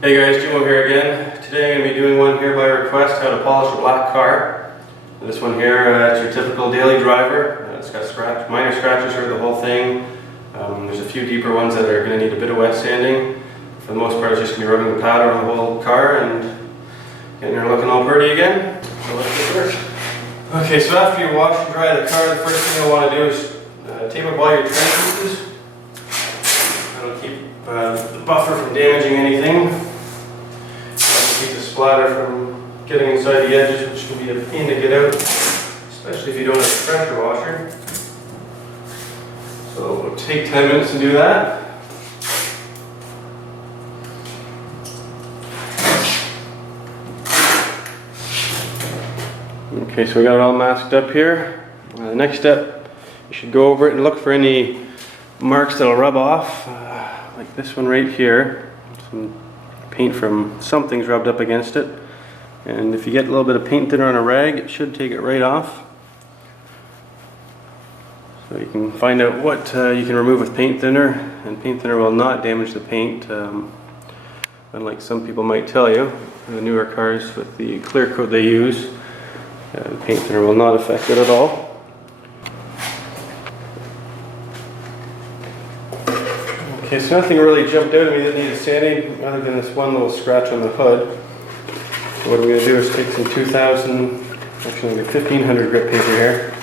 Hey guys, Jimo here again. Today I'm going to be doing one here by request, how to polish a black car. This one here, it's your typical daily driver. It's got minor scratches through the whole thing. There's a few deeper ones that are going to need a bit of wet sanding. For the most part, it's just going to be rubbing the powder on the whole car and getting her looking all pretty again. So let's get started. Okay, so after you wash and dry the car, the first thing you'll want to do is tape up all your trim pieces. That'll keep the buffer from damaging anything. Keep the splatter from getting inside the edges, which can be a pain to get out, especially if you don't have a pressure washer. So it'll take 10 minutes to do that. Okay, so we got it all masked up here. The next step, you should go over it and look for any marks that'll rub off, like this one right here. Some paint from something's rubbed up against it. And if you get a little bit of paint thinner on a rag, it should take it right off. So you can find out what you can remove with paint thinner, and paint thinner will not damage the paint, unlike some people might tell you. The newer cars with the clear coat they use, the paint thinner will not affect it at all. Okay, so nothing really jumped out at me that needed sanding other than this one little scratch on the hood. So what I'm going to do is take some 1500 grit paper here.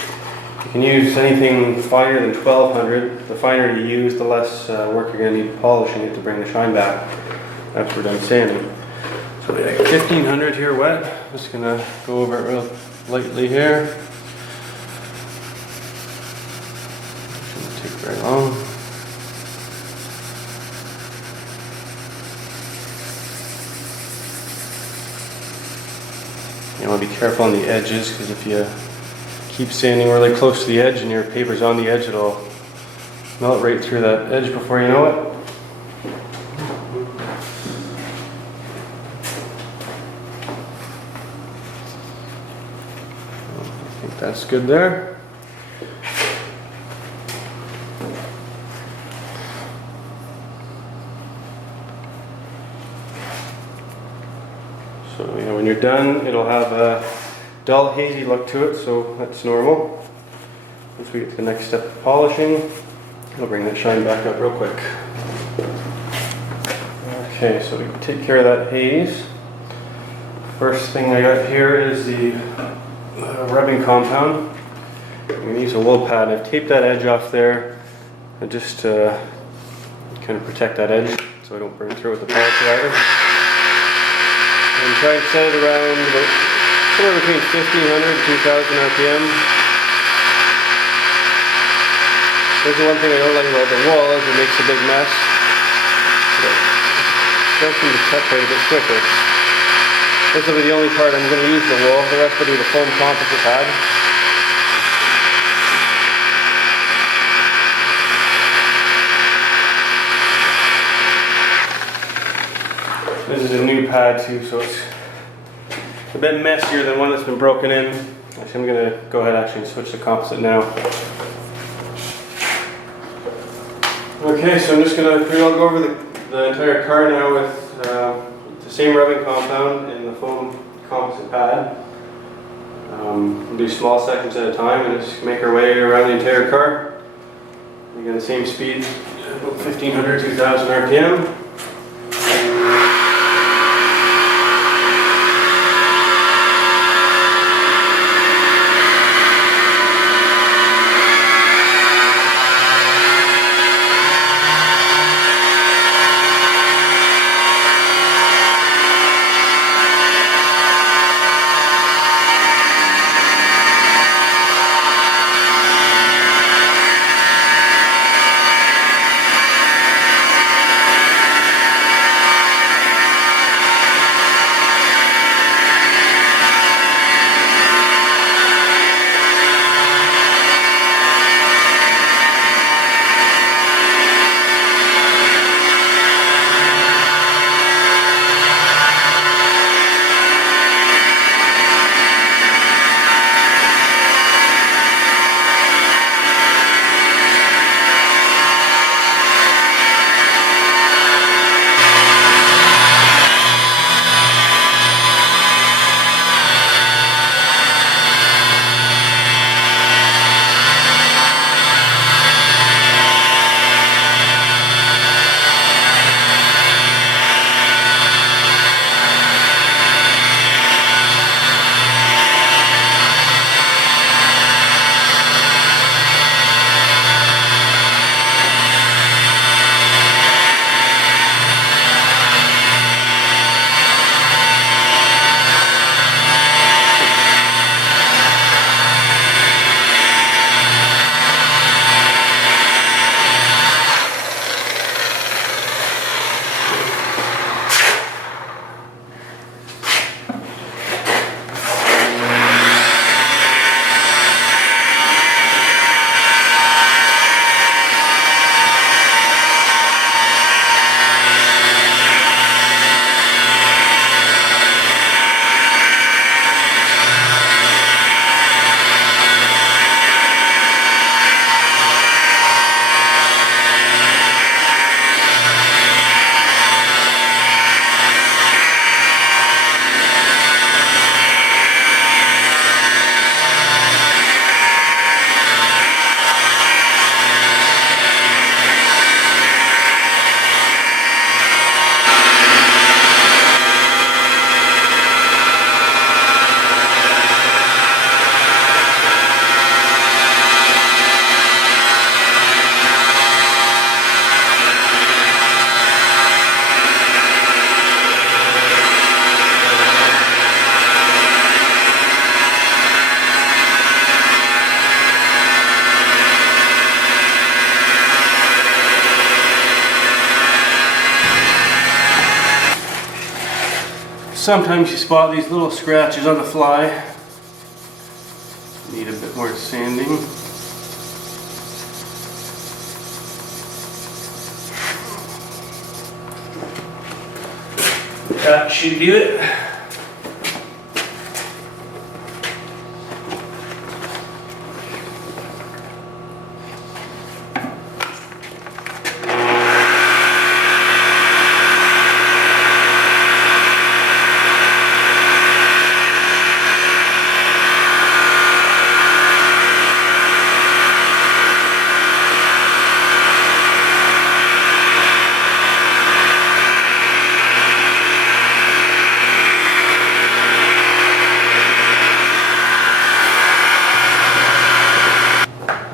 You can use anything finer than 1200. The finer you use, the less work you're going to need polishing it to bring the shine back after we're done sanding. So we got 1500 here wet. Just going to go over it real lightly here. Shouldn't take very long. You want to be careful on the edges, because if you keep sanding really close to the edge and your paper's on the edge, it'll melt right through that edge before you know it. I think that's good there. So when you're done, it'll have a dull, hazy look to it, so that's normal. Once we get to the next step of polishing, I'll bring that shine back up real quick. Okay, so we take care of that haze. First thing I got here is the rubbing compound. I'm going to use a wool pad. I've taped that edge off there just to kind of protect that edge so I don't burn through it with the polisher either. And try and set it around about somewhere between 1500 and 2000 RPM. There's the one thing I don't like about the wool is it makes a big mess. But it does seem to cut quite a bit quicker. This will be the only part I'm going to use the wool. The rest will be the foam composite pad. This is a new pad too, so it's a bit messier than one that's been broken in. Actually, I'm going to go ahead and switch to composite now. Okay, so I'm just going to go over the entire car now with the same rubbing compound in the foam composite pad. We'll do small sections at a time and just make our way around the entire car. Again, the same speed, about 1500, 2000 RPM. sometimes you spot these little scratches on the fly. Need a bit more sanding. That should do it.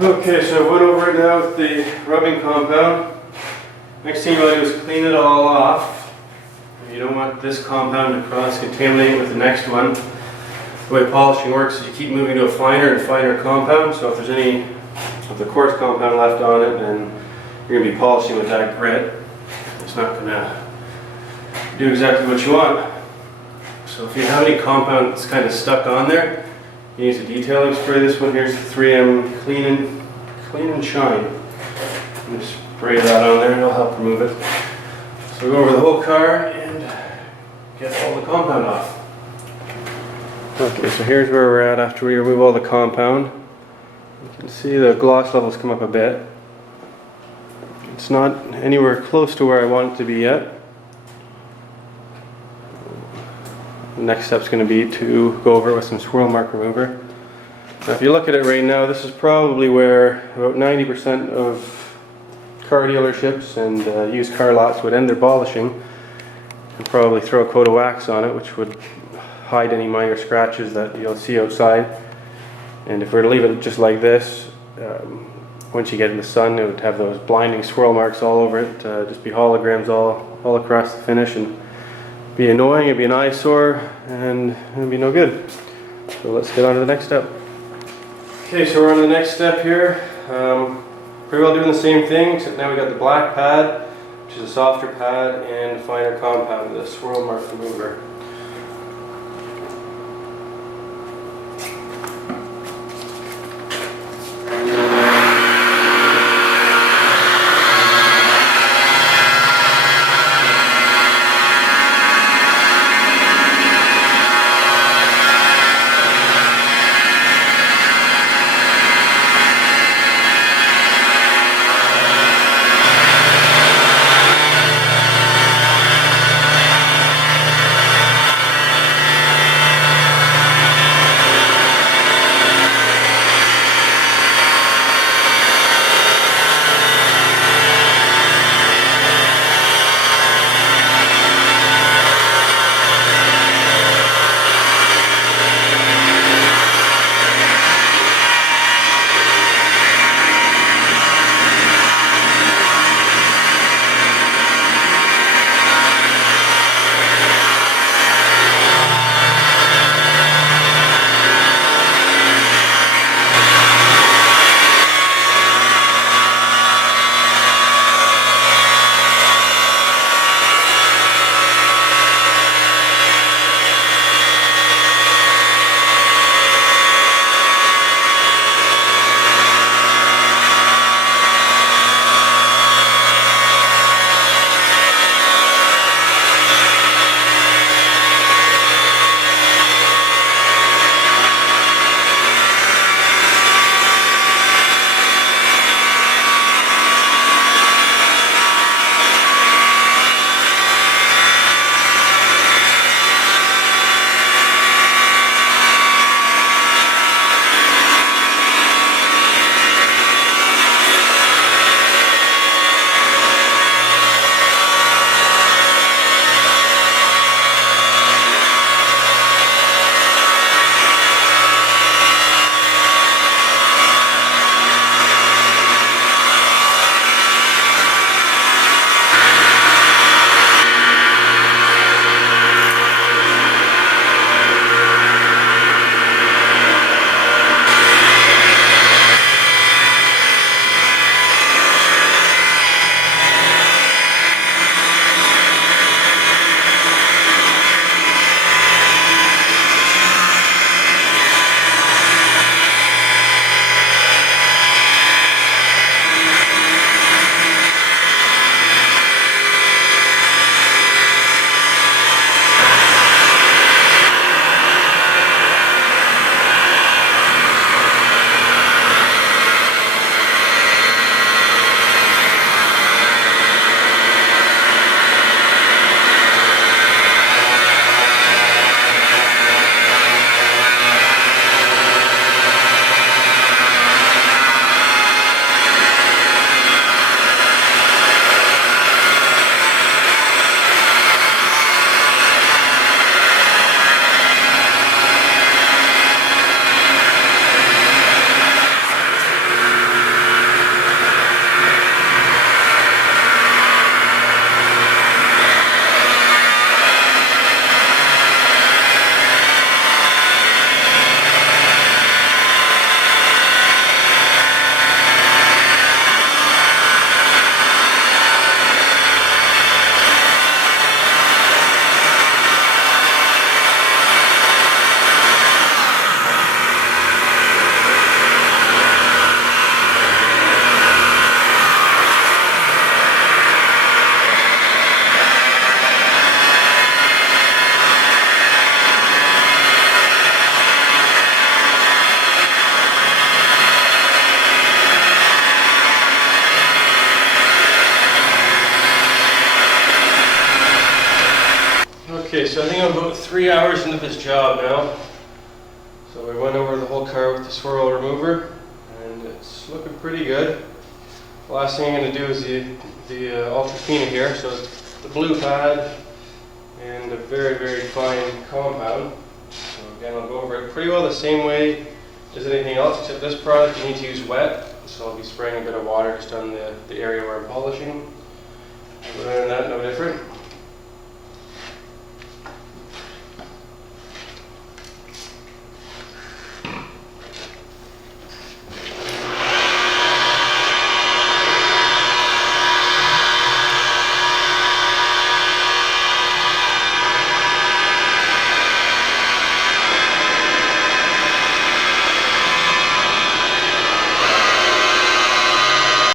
Okay, so I went over it now with the rubbing compound. Next thing you want to do is clean it all off. You don't want this compound to cross-contaminate with the next one. The way polishing works is you keep moving to a finer and finer compound, so if there's any of the coarse compound left on it, then you're going to be polishing with that grit. It's not going to do exactly what you want. So if you have any compound that's kind of stuck on there, you use a detailing spray. This one here is the 3M Clean and Shine. And just spray that on there and it'll help remove it. So we go over the whole car and get all the compound off. Okay, so here's where we're at after we remove all the compound. You can see the gloss levels come up a bit. It's not anywhere close to where I want it to be yet. The next step is going to be to go over it with some swirl mark remover. Now if you look at it right now, this is probably where about 90% of car dealerships and used car lots would end their polishing, and probably throw a coat of wax on it, which would hide any minor scratches that you'll see outside. And if we were to leave it just like this, once you get in the sun, it would have those blinding swirl marks all over it, just be holograms all across the finish, and be annoying, it'd be an eyesore, and it'd be no good. So let's get on to the next step. Okay, so we're on to the next step here. Pretty well doing the same thing, except now we got the black pad, which is a softer pad, and a finer compound, the swirl mark remover. Okay, so I think I'm about 3 hours into this job now. So we went over the whole car with the swirl remover, and it's looking pretty good. The last thing I'm going to do is the ultra fina here, so the blue pad and a very, very fine compound. So again, I'll go over it pretty well the same way as anything else, except this product you need to use wet. So I'll be spraying a bit of water just on the area where I'm polishing. Other than that, no different.